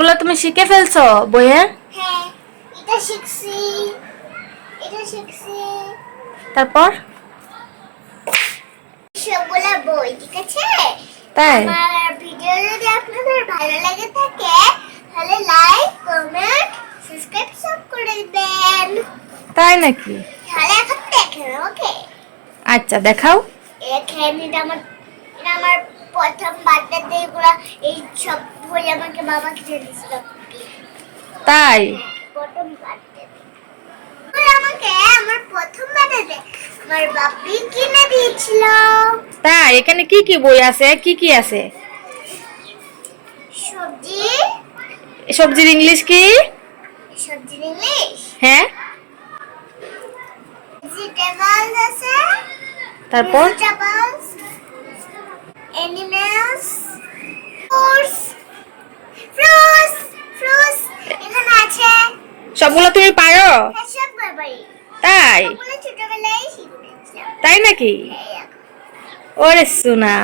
সবগুলো তুমি শিখে ফেলছো বইয়ের? হ্যাঁ, এটা শিখছি, এটা শিখছি। তারপর সবগুলা বই, ঠিক আছে? তাই? আমার ভিডিও যদি আপনাদের ভালো লাগে থাকে তাহলে লাইক, কমেন্ট, সাবস্ক্রাইব সব করে দিবেন। তাই নাকি? তাহলে এখন দেখেন, ওকে? আচ্ছা দেখাও। দেখেন, এটা আমার প্রথম বার্থডে এগুলা, এই সব বই আমাকে বাবা কিনে দিয়েছিল। তাই? প্রথম বার্থডে আমাকে আমার প্রথম বার্থডে আমার বাপি কিনে দিয়েছিল। তাই? এখানে কি কি বই আছে, কি কি আছে? সবজি, সবজির ইংলিশ কি? সবজির ইংলিশ হ্যাঁ। ভেজিটেবলস আছে, তারপর vegetables, animals, fruits, fruits, fruits এখানে আছে। সবগুলো তুমি পারো? হ্যাঁ, সব বাবাই। তাই? সবগুলো ছোটবেলায় শিখেছিলাম। তাই নাকি? ওরে সোনা।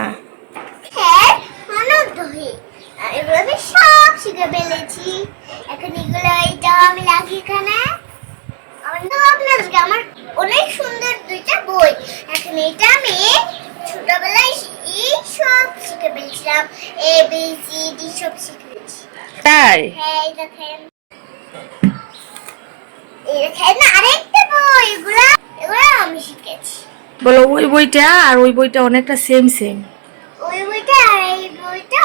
হ্যাঁ, অনেক দহি এগুলো আমি সব শিখে ফেলেছি। এখন এগুলো এটা আমি লাগি এখানে। আমার অনেক সুন্দর দুইটা বই। এখন এটা আমি ছোটবেলায় এই সব শিখে ফেলেছিলাম। এ বি সি ডি সব শিখে ফেলেছি। তাই? হ্যাঁ, এই দেখেন, এই দেখেন আরেকটা বই। এগুলো আমি শিখেছি। বলো ওই বইটা আর ওই বইটা অনেকটা সেম সেম। ওই বইটা আর এই বইটা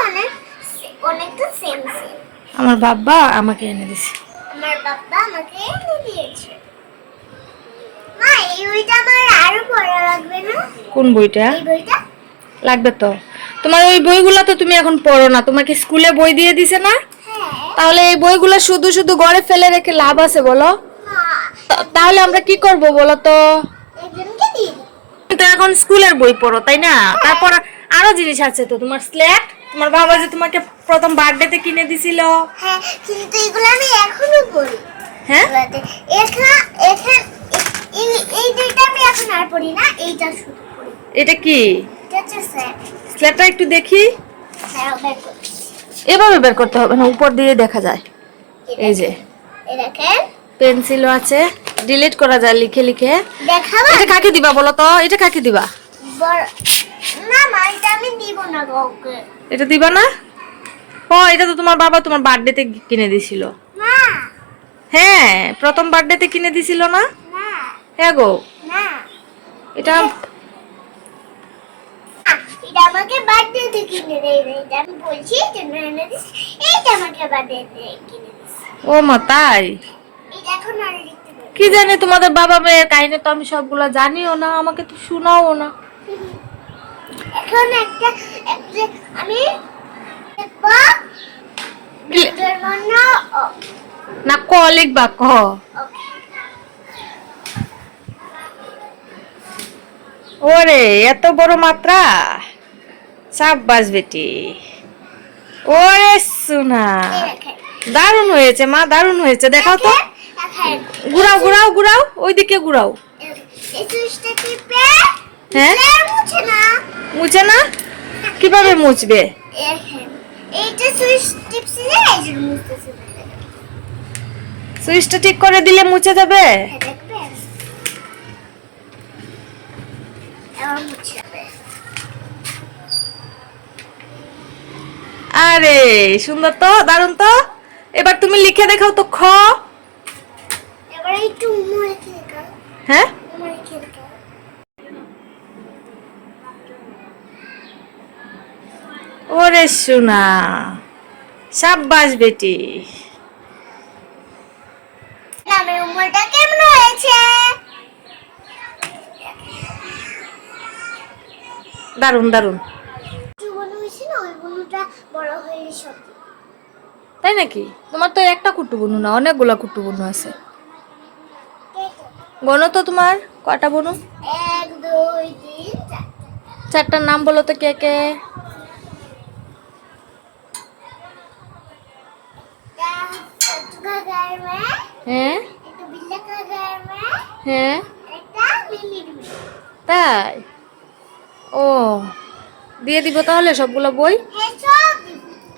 অনেকটা সেম সেম। আমার বাবা আমাকে এনে দিছে। আমার বাবা আমাকে এনে দিয়েছে। মা, এই বইটা আমার আরো পড়া লাগবে না? কোন বইটা? এই বইটা লাগবে তো। তোমার ওই বইগুলো তো তুমি এখন পড়ো না, তোমাকে স্কুলে বই দিয়ে দিছে না? হ্যাঁ। তাহলে এই বইগুলো শুধু শুধু ঘরে ফেলে রেখে লাভ আছে বলো? মা, তাহলে আমরা কি করব বলো তো? একজনকে দিয়ে দিই। তুমি তো এখন স্কুলের বই পড়ো তাই না? তারপর আরো জিনিস আছে তো, তোমার স্লেট, তোমার বাবা যে তোমাকে প্রথম বার্থডেতে কিনে দিছিল। হ্যাঁ, কিন্তু এগুলো আমি এখনো পড়ি। হ্যাঁ, এখানে এখানে এই দুইটা আমি এখন আর পড়ি না, এইটা শুধু পড়ি। এটা কি? এটা হচ্ছে স্যার। স্লেটটা একটু দেখি। হ্যাঁ, বের করছি। এভাবে বের করতে হবে না, উপর দিয়ে দেখা যায়। এই যে এই দেখেন, পেন্সিলও আছে, ডিলিট করা যায় লিখে লিখে। দেখাবো। এটা কাকে দিবা বলো তো? এটা কাকে দিবা? না মা, এটা আমি দিব না কাউকে। এটা দিবা না? ও, এটা তো তোমার বাবা তোমার বার্থডেতে কিনে দিছিল। না, হ্যাঁ, প্রথম বার্থডেতে কিনে দিছিল না? না, হ্যাঁ গো। না, এটা এটা আমাকে বার্থডেতে কিনে দেয় না। এটা আমি বলছি জন্য এনে দিস। এইটা আমাকে বার্থডেতে কিনে দিস। ও মা, তাই? এটা এখন আর লিখতে পারি। কি জানি, তোমাদের বাবা মেয়ের কাহিনী তো আমি সবগুলা জানিও না, আমাকে তো শোনাও না। এখন একটা আমি লিখবো জন্মদিন। না, ক লিখবা, ক। ওকে। ওরে, এত বড় মাত্রা! সাব্বাস বেটি। ওরে সোনা, এই দেখেন, দারুণ হয়েছে মা, দারুণ হয়েছে। দেখাও তো, দেখেন, ঘুরাও ঘুরাও ঘুরাও, ওইদিকে ঘুরাও। এই সুইচটা টিপে হ্যাঁ, আর মুছে না। মুছে না? কিভাবে মুছবে? দেখেন, এইটা সুইচ টিপছি যে এই জন্য মুছতেছে। সুইচটা ঠিক করে দিলে মুছে যাবে? হ্যাঁ, দেখবেন এবার মুছে যাবে। আরে সুন্দর তো, দারুণ তো। এবার তুমি লিখে দেখাও তো, খ। এবার একটু উমো রেখে দেখাও। হ্যাঁ, উমো রেখে দেখাও। ওরে সোনা, সাব্বাস বেটি। নামের উমোটা কেমন হয়েছে? দারুণ দারুণ। যে বনু হয়েছে না, ওই বনুটা বড় হয়ে সব। তাই নাকি? তোমার তো একটা কুট্টু বনু না, অনেকগুলা কুট্টু বনু আছে। গনো তো, তোমার কটা বনু? 1 2 3 4। চারটার নাম বলো তো, কে কে? চতুকা গায়ের মেয়ে, হ্যাঁ একটা বিল্লা গায়ের মেয়ে, হ্যাঁ। একটা মিলির মেয়ে। তাই? ও, দিয়ে দিব তাহলে সবগুলো বই। হ্যাঁ,